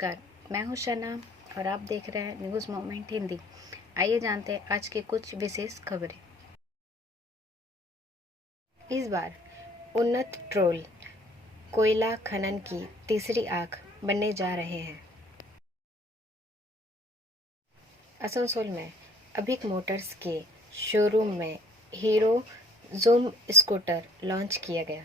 नमस्कार, मैं हूं शना और आप देख रहे हैं न्यूज़ मोमेंट हिंदी। आइए जानते हैं आज की कुछ विशेष खबरें। इस बार उन्नत ट्रोल कोयला खनन की तीसरी आंख बनने जा रहे हैं। आसनसोल में अभिक मोटर्स के शोरूम में हीरो ज़ूम स्कूटर लॉन्च किया गया।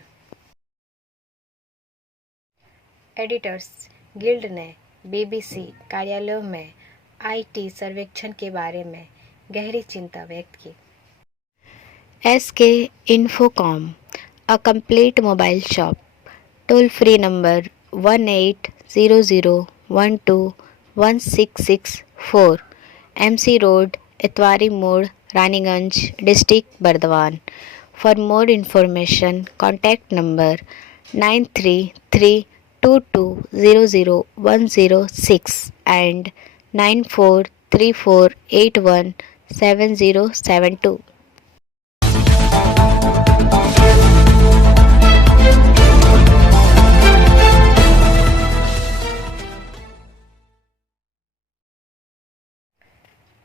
एडिटर्स गिल्ड ने बीबीसी कार्यालयों में आईटी सर्वेक्षण के बारे में गहरी चिंता व्यक्त की। SK Infocom a complete mobile shop, toll free number 1800121664, MC road, Itwari मोड़, Raniganj, district Burdwan. For more information contact number 9332200106 and 9434817072।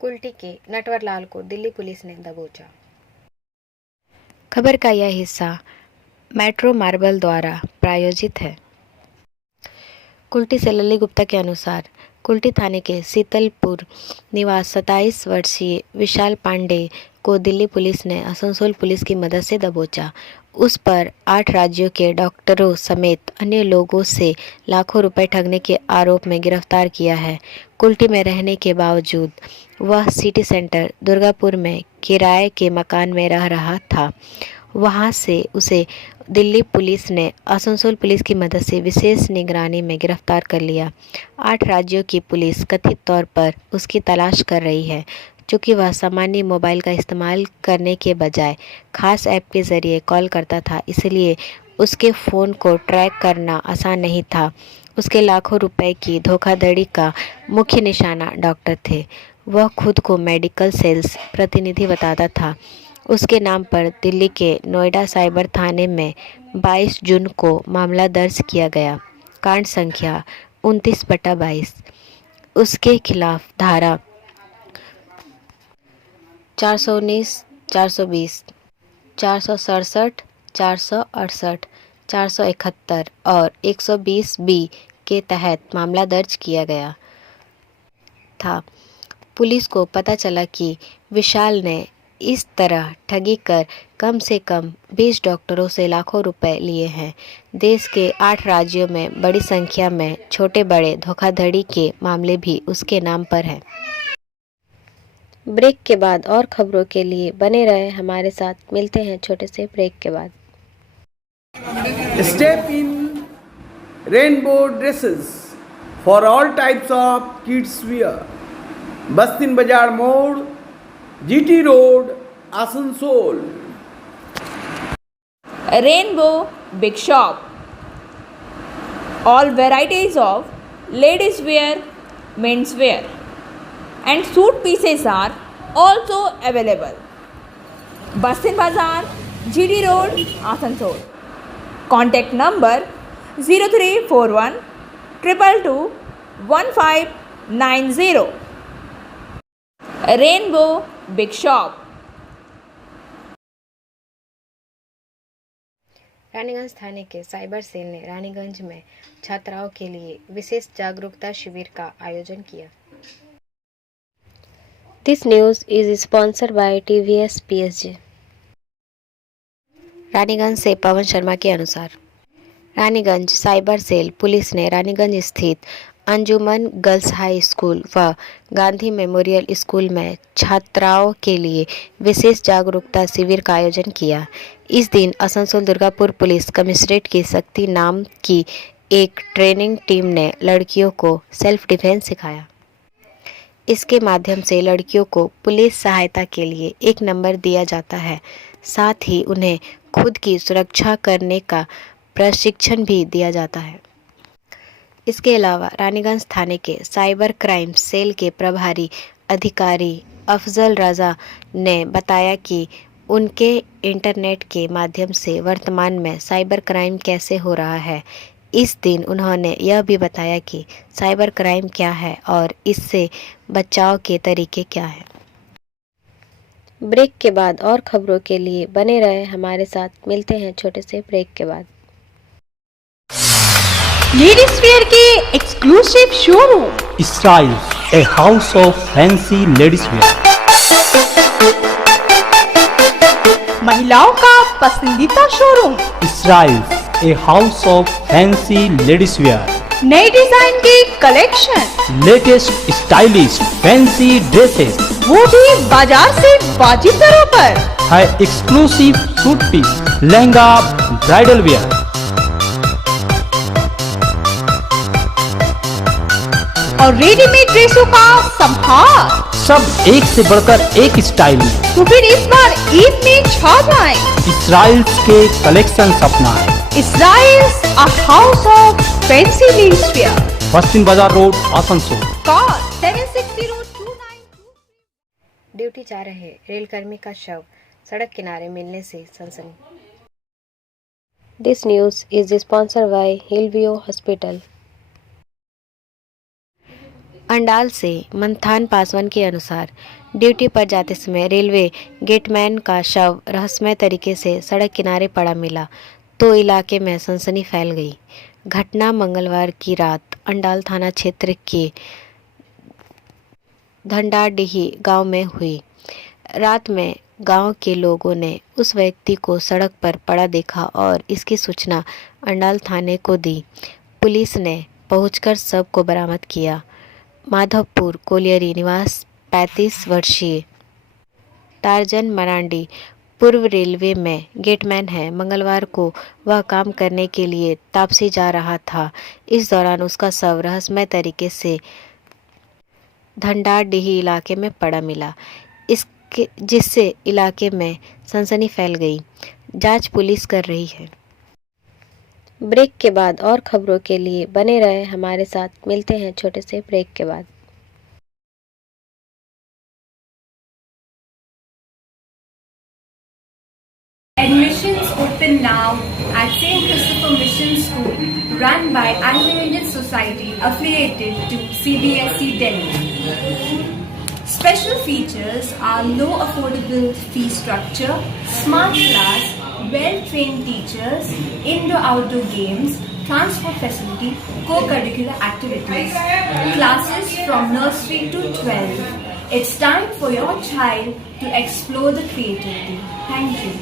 Kulti के नटवरलाल को दिल्ली पुलिस ने दबोचा। खबर का यह हिस्सा मेट्रो मार्बल द्वारा प्रायोजित है। कुल्टी से लल्ली गुप्ता के अनुसार कुल्टी थाने के शीतलपुर निवास 27 वर्षीय विशाल पांडे को दिल्ली पुलिस ने आसनसोल पुलिस की मदद से दबोचा। उस पर 8 राज्यों के डॉक्टरों समेत अन्य लोगों से लाखों रुपए ठगने के आरोप में गिरफ्तार किया है। कुल्टी में रहने के बावजूद वह सिटी सेंटर दुर्गापुर में किराए के मकान में रह रहा था। वहां से उसे दिल्ली पुलिस ने आसनसोल पुलिस की मदद से विशेष निगरानी में गिरफ्तार कर लिया। 8 राज्यों की पुलिस कथित तौर पर उसकी तलाश कर रही है। चूँकि वह सामान्य मोबाइल का इस्तेमाल करने के बजाय खास ऐप के ज़रिए कॉल करता था, इसलिए उसके फ़ोन को ट्रैक करना आसान नहीं था। उसके लाखों रुपए की धोखाधड़ी का मुख्य निशाना डॉक्टर थे। वह खुद को मेडिकल सेल्स प्रतिनिधि बताता था। उसके नाम पर दिल्ली के नोएडा साइबर थाने में 22 जून को मामला दर्ज किया गया। कांड संख्या 29/22। उसके खिलाफ धारा 419, 420, 467, 468, 471 और 120B के तहत मामला दर्ज किया गया था। पुलिस को पता चला कि विशाल ने इस तरह ठगी कर कम से कम 20 डॉक्टरों से लाखों रुपए लिए हैं। देश के 8 राज्यों में बड़ी संख्या में छोटे बड़े धोखाधड़ी के मामले भी उसके नाम पर हैं। ब्रेक के बाद और खबरों के लिए बने रहे हमारे साथ। मिलते हैं छोटे से ब्रेक के बाद। Step in rainbow dresses for all types of kids wear. Bastin Bazar Mode, GT Road, Asansol. Rainbow Big Shop. All varieties of ladies wear, men's wear and suit pieces are also available. Bastin Bazar, GD Road, Asansol. Contact number 0341 222 1590. Rainbow Big Shop. Raniganj थाने के cyber cell ने रानीगंज में छात्राओं के लिए विशेष जागरूकता शिविर का आयोजन किया। This news is sponsored by TVS PSG। Raniganj से पवन शर्मा के अनुसार रानीगंज साइबर सेल पुलिस ने रानीगंज स्थित अंजुमन गर्ल्स हाई स्कूल व गांधी मेमोरियल स्कूल में छात्राओं के लिए विशेष जागरूकता शिविर का आयोजन किया। इस दिन आसनसोल दुर्गापुर पुलिस कमिश्नरेट की शक्ति नाम की एक ट्रेनिंग टीम ने लड़कियों को सेल्फ डिफेंस सिखाया। इसके माध्यम से लड़कियों को पुलिस सहायता के लिए एक नंबर दिया जाता है। साथ ही उन्हें खुद की सुरक्षा करने का प्रशिक्षण भी दिया जाता है। इसके अलावा रानीगंज थाने के साइबर क्राइम सेल के प्रभारी अधिकारी अफजल रजा ने बताया कि उनके इंटरनेट के माध्यम से वर्तमान में साइबर क्राइम कैसे हो रहा है, इस दिन उन्होंने यह भी बताया कि साइबर क्राइम क्या है और इससे बचाव के तरीके क्या हैं। ब्रेक के बाद और खबरों के लिए बने रहे हमारे साथ। मिलते हैं छोटे से ब्रेक के बाद। लेडीज वेयर के exclusive showroom Styles, a house of fancy ladies wear. महिलाओं का पसंदीदा showroom, Styles, a house of fancy ladies wear. नए डिजाइन के collection, Latest stylish fancy dresses. वो भी बाजार से वाजिब दरों पर। है exclusive suit piece, lehenga, bridal wear. और रेडीमेड ड्रेसों का संभार। सब एक से बढ़कर एक स्टाइल में. तो फिर इस बार ईद में छा जाए। Styles के कलेक्शन अपनाएं. Styles, a house of fancy ladies wear. पश्चिम बाजार रोड, आसनसोल. Call 76029. ड्यूटी जा रहे रेलकर्मी का शव सड़क किनारे मिलने से सनसनी। This news is sponsored by Hillview hospital. Andal से मंथान पासवान के अनुसार ड्यूटी पर जाते समय रेलवे गेटमैन का शव रहस्यमय तरीके से सड़क किनारे पड़ा मिला तो इलाके में सनसनी फैल गई। घटना मंगलवार की रात अंडाल थाना क्षेत्र के धंडाडीही गांव में हुई। रात में गांव के लोगों ने उस व्यक्ति को सड़क पर पड़ा देखा और इसकी सूचना अंडाल थाने को दी। पुलिस ने पहुंचकर शव को बरामद किया। माधवपुर कोलियरी निवास 35 वर्षीय टार्जन मरांडी पूर्व रेलवे में गेटमैन है। मंगलवार को वह काम करने के लिए तापसी जा रहा था। इस दौरान उसका शव रहस्यमय तरीके से धंडाडीही इलाके में पड़ा मिला, जिससे इलाके में सनसनी फैल गई। जांच पुलिस कर रही है। ब्रेक के बाद और खबरों के लिए बने रहे हमारे साथ। मिलते हैं छोटे से ब्रेक के बाद। Admissions open now at St. Christopher Mission School, run by Anglo-Indian Society affiliated to CBSE Delhi. Special features are low affordable fee structure, smart class, well-trained teachers, indoor-outdoor games, transport facility, co-curricular activities, classes from nursery to 12. It's time for your child to explore the creativity. Thank you.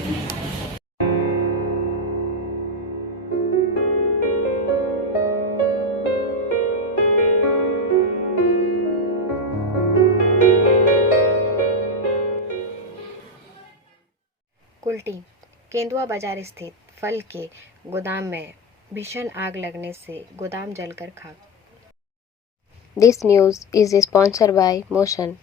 Kulti Kendua बाजार स्थित फल के गोदाम में भीषण आग लगने से गोदाम जलकर खाक। This news is sponsored by motion.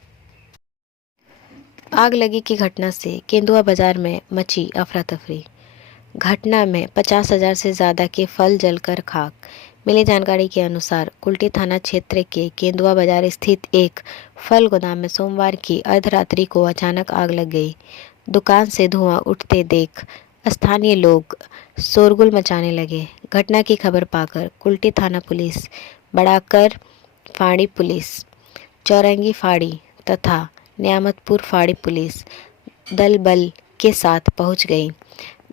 आग लगी की घटना से केंदुआ बाजार में मची अफरा तफरी। घटना में 50,000 से ज़्यादा के फल जलकर खाक। मिली जानकारी के अनुसार कुल्टी थाना क्षेत्र के केंदुआ बाजार स्थित एक फल गोदाम में सोमवार की अर्धरात्रि को अचानक आग लग गई। दुकान से धुआं उठते देख स्थानीय लोग शोरगुल मचाने लगे। घटना की खबर पाकर कुल्टी थाना पुलिस, बड़ाकर फाड़ी पुलिस, चौरंगी फाड़ी तथा नियामतपुर फाड़ी पुलिस दल बल के साथ पहुंच गई।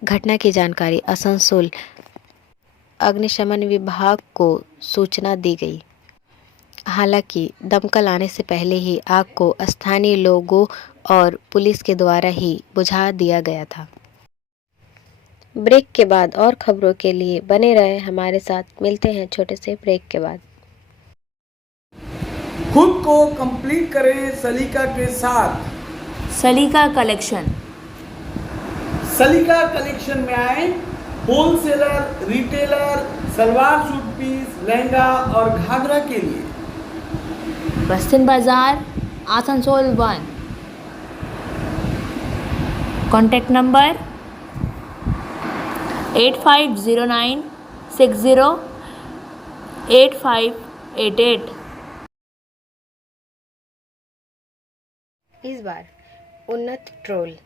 घटना की जानकारी आसनसोल अग्निशमन विभाग को सूचना दी गई। हालांकि दमकल आने से पहले ही आग को स्थानीय लोगों और पुलिस के द्वारा ही बुझा दिया गया था। ब्रेक के बाद और खबरों के लिए बने रहे हमारे साथ। मिलते हैं छोटे से ब्रेक के बाद। खुद को कंप्लीट करें सलीका के साथ। सलीका कलेक्शन, सलीका कलेक्शन में आए wholesaler, retailer, salwar suit piece, lehenga और घाघरा के लिए। बस्तिन बाजार, आसनसोल 1। Contact number 8509 60 8588। इस बार उन्नत ट्रोल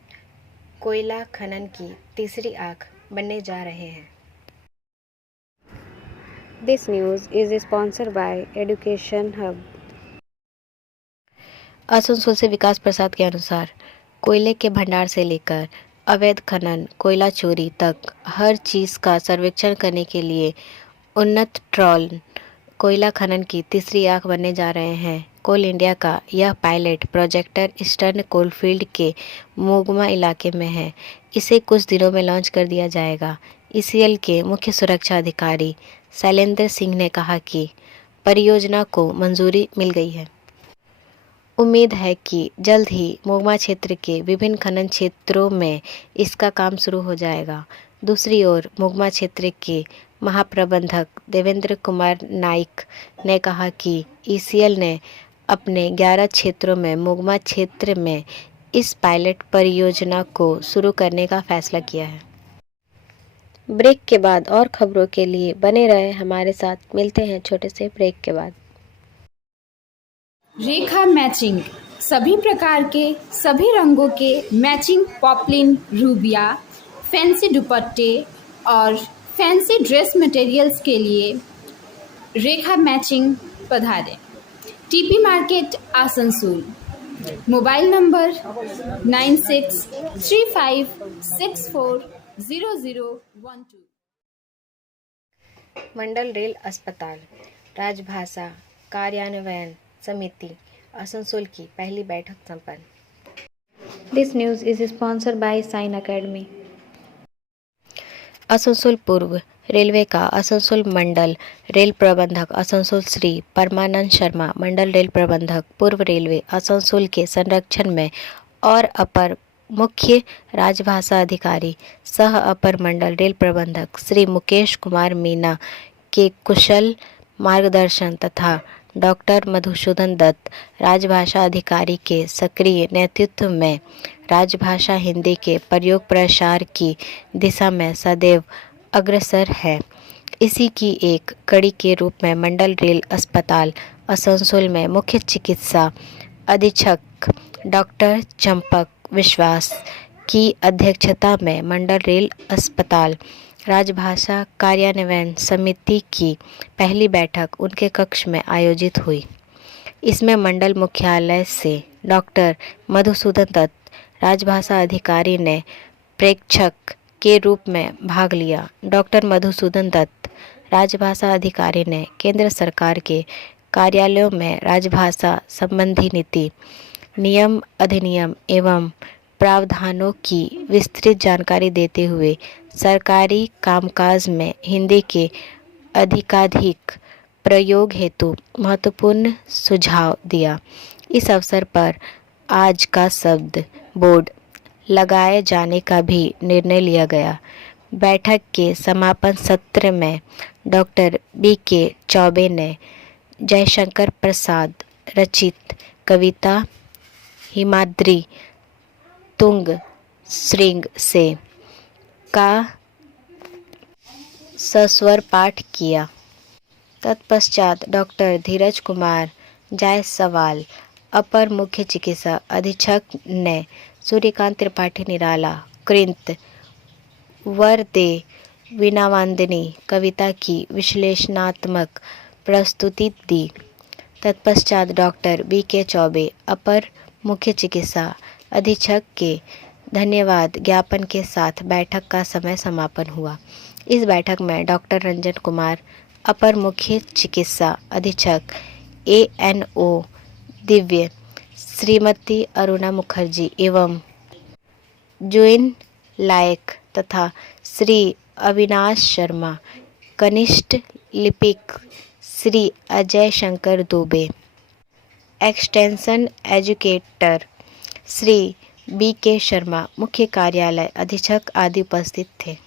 कोयला खनन की तीसरी आंख बनने जा रहे हैं। This news is sponsored by Education Hub. Asansol से विकास प्रसाद के अनुसार कोयले के भंडार से लेकर अवैध खनन, कोयला चोरी तक हर चीज़ का सर्वेक्षण करने के लिए उन्नत ट्रॉल कोयला खनन की तीसरी आंख बनने जा रहे हैं। कोल इंडिया का यह पायलट प्रोजेक्टर ईस्टर्न कोलफील्ड के मोगमा इलाके में है। इसे कुछ दिनों में लॉन्च कर दिया जाएगा। ईसीएल के मुख्य सुरक्षा अधिकारी शैलेंद्र सिंह ने कहा कि परियोजना को मंजूरी मिल गई है। उम्मीद है कि जल्द ही मोगमा क्षेत्र के विभिन्न खनन क्षेत्रों में इसका काम शुरू हो जाएगा। दूसरी ओर मोगमा क्षेत्र के महाप्रबंधक देवेंद्र कुमार नाइक ने कहा कि ईसीएल ने अपने 11 क्षेत्रों में मोगमा क्षेत्र में इस पायलट परियोजना को शुरू करने का फैसला किया है। ब्रेक के बाद और खबरों के लिए बने रहे हमारे साथ। मिलते हैं छोटे से ब्रेक के बाद। रेखा मैचिंग, सभी प्रकार के सभी रंगों के मैचिंग पॉपलिन, रूबिया, फैंसी दुपट्टे और फैंसी ड्रेस मटेरियल्स के लिए रेखा मैचिंग पधारें। TP market Asansol. Mobile number 9635640012। मंडल रेल अस्पताल राजभाषा कार्यान्वयन समिति आसनसोल की पहली बैठक संपन्न। This news is sponsored by Sign Academy. Asansol पूर्व रेलवे का आसनसोल मंडल रेल प्रबंधक आसनसोल श्री परमानंद शर्मा मंडल रेल प्रबंधक पूर्व रेलवे आसनसोल के संरक्षण में और अपर मुख्य राजभाषा अधिकारी सह अपर मंडल रेल प्रबंधक श्री मुकेश कुमार मीना के कुशल मार्गदर्शन तथा डॉक्टर मधुसूदन दत्त राजभाषा अधिकारी के सक्रिय नेतृत्व में राजभाषा हिंदी के प्रयोग प्रसार की दिशा में सदैव अग्रसर है। इसी की एक कड़ी के रूप में मंडल रेल अस्पताल आसनसोल में मुख्य चिकित्सा अधीक्षक डॉक्टर चंपक विश्वास की अध्यक्षता में मंडल रेल अस्पताल राजभाषा कार्यान्वयन समिति की पहली बैठक उनके कक्ष में आयोजित हुई। इसमें मंडल मुख्यालय से डॉक्टर मधुसूदन दत्त राजभाषा अधिकारी ने प्रेक्षक के रूप में भाग लिया। डॉक्टर मधुसूदन दत्त राजभाषा अधिकारी ने केंद्र सरकार के कार्यालयों में राजभाषा संबंधी नीति, नियम, अधिनियम एवं प्रावधानों की विस्तृत जानकारी देते हुए सरकारी कामकाज में हिंदी के अधिकाधिक प्रयोग हेतु महत्वपूर्ण सुझाव दिया। इस अवसर पर आज का शब्द बोर्ड लगाए जाने का भी निर्णय लिया गया। बैठक के समापन सत्र में डॉक्टर BK चौबे ने जयशंकर प्रसाद रचित कविता हिमाद्री तुंग श्रृंग से का सस्वर पाठ किया। तत्पश्चात डॉक्टर धीरज कुमार जायसवाल अपर मुख्य चिकित्सा अधीक्षक ने सूर्यकांत त्रिपाठी निराला कृंत वरदे वीणावादिनी कविता की विश्लेषणात्मक प्रस्तुति दी। तत्पश्चात डॉक्टर BK चौबे अपर मुख्य चिकित्सा अधीक्षक के धन्यवाद ज्ञापन के साथ बैठक का समय समापन हुआ। इस बैठक में डॉक्टर रंजन कुमार अपर मुख्य चिकित्सा अधीक्षक ANO दिव्य, श्रीमती अरुणा मुखर्जी एवं जुइन लायक तथा श्री अविनाश शर्मा, कनिष्ठ लिपिक Shri Ajay Shankar Dubey, extension educator Shri BK Sharma, मुख्य कार्यालय अधीक्षक आदि उपस्थित थे।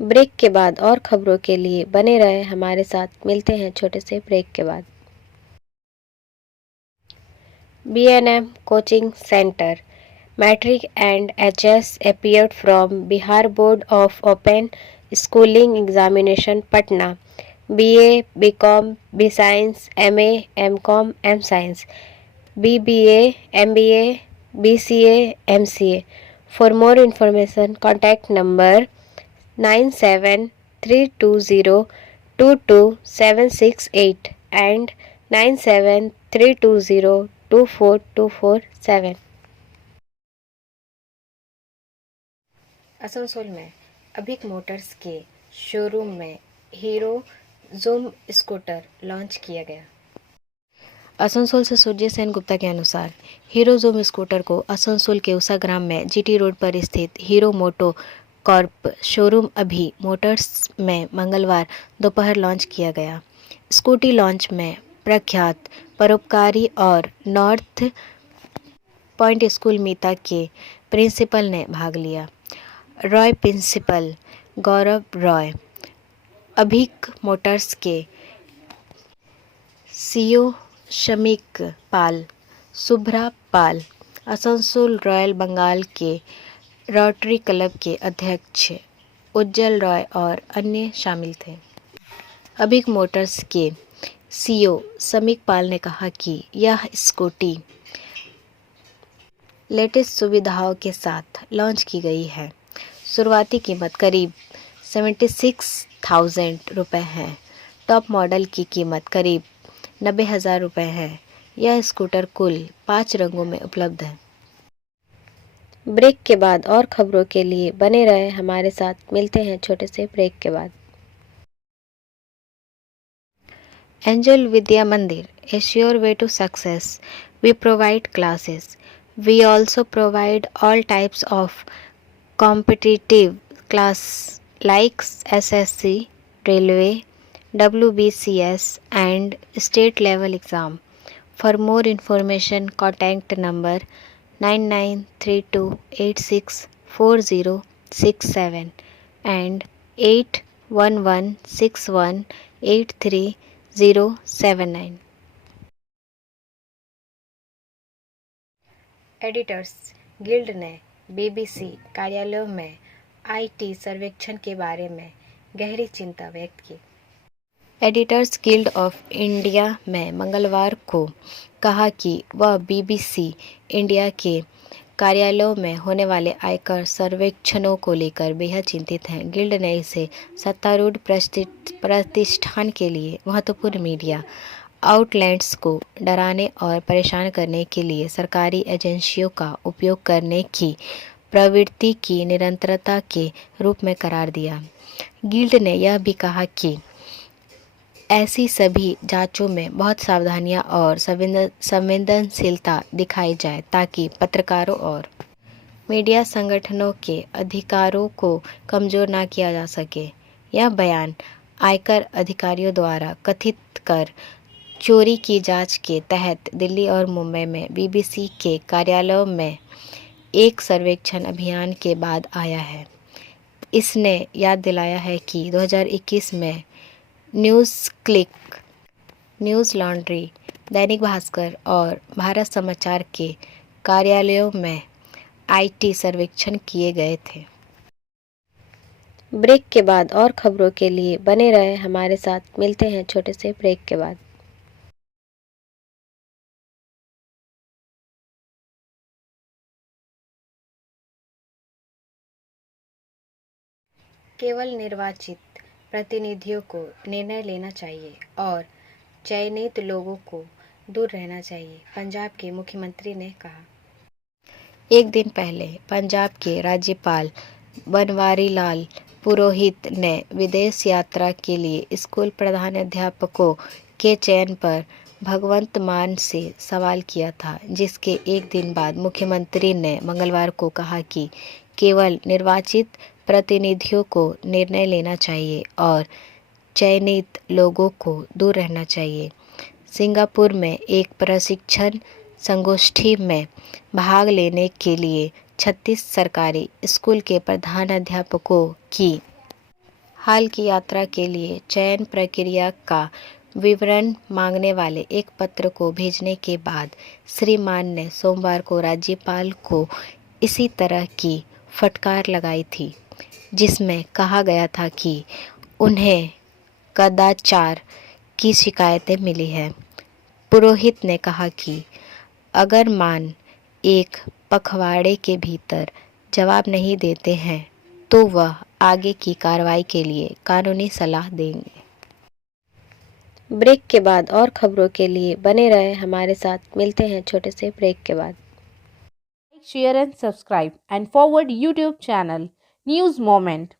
ब्रेक के बाद और खबरों के लिए बने रहे हमारे साथ। मिलते हैं छोटे से ब्रेक के बाद। BNM coaching centre matric and HS appeared from Bihar Board of Open Schooling Examination Patna, BA, BCom, BScience, MA, MCom, MScience, BBA, MBA, BCA, MCA. For more information, contact number 97320 22768 and 9732024247। Asansol में अभिक Motors के showroom में hero zoom scooter launch किया गया। आसनसोल से सूर्य सेन गुप्ता के अनुसार hero zoom scooter को आसनसोल के उषाग्राम में जीटी रोड पर स्थित हीरो मोटो कॉर्प शोरूम अभी मोटर्स में मंगलवार दोपहर लॉन्च किया गया। स्कूटी लॉन्च में प्रख्यात परोपकारी और नॉर्थ पॉइंट स्कूल मीता के प्रिंसिपल ने भाग लिया। रॉय प्रिंसिपल गौरव रॉय, अभिक मोटर्स के सीईओ शमीक पाल, शुभ्रा पाल, आसनसोल रॉयल बंगाल के रोटरी क्लब के अध्यक्ष उज्जवल रॉय और अन्य शामिल थे। अभिक मोटर्स के सीईओ शमीक पाल ने कहा कि यह स्कूटी लेटेस्ट सुविधाओं के साथ लॉन्च की गई है। शुरुआती कीमत करीब 76,000 रुपये है। टॉप मॉडल की कीमत करीब 90,000 रुपये है। यह स्कूटर कुल 5 रंगों में उपलब्ध है। ब्रेक के बाद और खबरों के लिए बने रहे हमारे साथ। मिलते हैं छोटे से ब्रेक के बाद। एंजल विद्या मंदिर, a sure way to success. We provide classes. We also provide all types of competitive class like SSC, Railway, WBCS and state level exam. For more information, contact number 9932864067 and 8116183079। Editors guild ने BBC कार्यालयों में IT सर्वेक्षण के बारे में गहरी चिंता व्यक्त की। एडिटर्स गिल्ड ऑफ इंडिया में मंगलवार को कहा कि वह बीबीसी इंडिया के कार्यालयों में होने वाले आयकर सर्वेक्षणों को लेकर बेहद चिंतित हैं। गिल्ड ने इसे सत्तारूढ़ प्रतिष्ठान के लिए महत्वपूर्ण मीडिया आउटलेट्स को डराने और परेशान करने के लिए सरकारी एजेंसियों का उपयोग करने की प्रवृत्ति की निरंतरता के रूप में करार दिया। गिल्ड ने यह भी कहा कि ऐसी सभी जांचों में बहुत सावधानियां और संवेदनशीलता दिखाई जाए ताकि पत्रकारों और मीडिया संगठनों के अधिकारों को कमज़ोर ना किया जा सके। यह बयान आयकर अधिकारियों द्वारा कथित कर चोरी की जांच के तहत दिल्ली और मुंबई में बीबीसी के कार्यालयों में एक सर्वेक्षण अभियान के बाद आया है। इसने याद दिलाया है कि 2021 में news click, news laundry, Dainik Bhaskar और भारत समाचार के कार्यालयों में आईटी सर्वेक्षण किए गए थे। ब्रेक के बाद और खबरों के लिए बने रहे हमारे साथ। मिलते हैं छोटे से ब्रेक के बाद। केवल निर्वाचित प्रतिनिधियों को निर्णय लेना चाहिए और चयनित लोगों को दूर रहना चाहिए, पंजाब के मुख्यमंत्री ने कहा। एक दिन पहले पंजाब के राज्यपाल बनवारी लाल पुरोहित ने विदेश यात्रा के लिए स्कूल प्रधानाध्यापकों के चयन पर भगवंत मान से सवाल किया था, जिसके एक दिन बाद मुख्यमंत्री ने मंगलवार को कहा कि केवल निर्वाचित प्रतिनिधियों को निर्णय लेना चाहिए और चयनित लोगों को दूर रहना चाहिए। सिंगापुर में एक प्रशिक्षण संगोष्ठी में भाग लेने के लिए 36 सरकारी स्कूल के प्रधानाध्यापकों की हाल की यात्रा के लिए चयन प्रक्रिया का विवरण मांगने वाले एक पत्र को भेजने के बाद श्री मान ने सोमवार को राज्यपाल को इसी तरह की फटकार लगाई थी, जिसमें कहा गया था कि उन्हें कदाचार की शिकायतें मिली हैं। पुरोहित ने कहा कि अगर मान एक पखवाड़े के भीतर जवाब नहीं देते हैं तो वह आगे की कार्रवाई के लिए कानूनी सलाह देंगे। ब्रेक के बाद और खबरों के लिए बने रहे हमारे साथ। मिलते हैं छोटे से ब्रेक के बाद। share and subscribe and forward YouTube channel News Moment.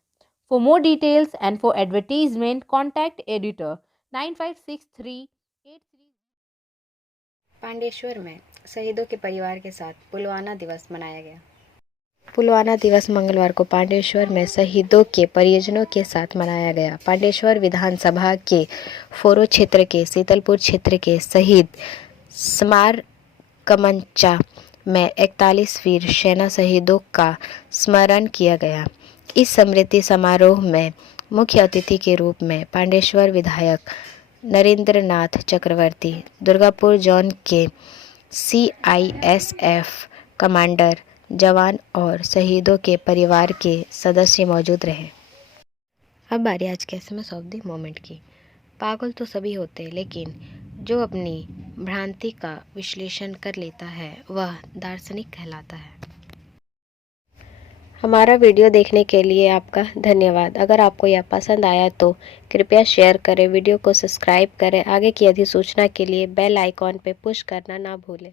For more details and for advertisement, contact editor 956383. Pandeshwar में शहीदों के परिवार के साथ पुलवामा दिवस मनाया गया। पुलवामा दिवस मंगलवार को पांडेश्वर में शहीदों के परिजनों के साथ मनाया गया। पांडेश्वर विधानसभा के फोरो क्षेत्र के शीतलपुर क्षेत्र के शहीद स्मार कमंचा में 41 वीर सेना शहीदों का स्मरण किया गया। इस स्मृति समारोह में मुख्य अतिथि के रूप में पांडेश्वर विधायक नरेंद्रनाथ चक्रवर्ती, दुर्गापुर जोन के CISF कमांडर, जवान और शहीदों के परिवार के सदस्य मौजूद रहे। अब बारी आज के SMS ऑफ द मोमेंट की। पागल तो सभी होते हैं, लेकिन जो अपनी भ्रांति का विश्लेषण कर लेता है वह दार्शनिक कहलाता है। हमारा वीडियो देखने के लिए आपका धन्यवाद। अगर आपको यह पसंद आया तो कृपया शेयर करें, वीडियो को सब्सक्राइब करें। आगे की अधिसूचना के लिए बेल आइकॉन पर पुश करना ना भूलें।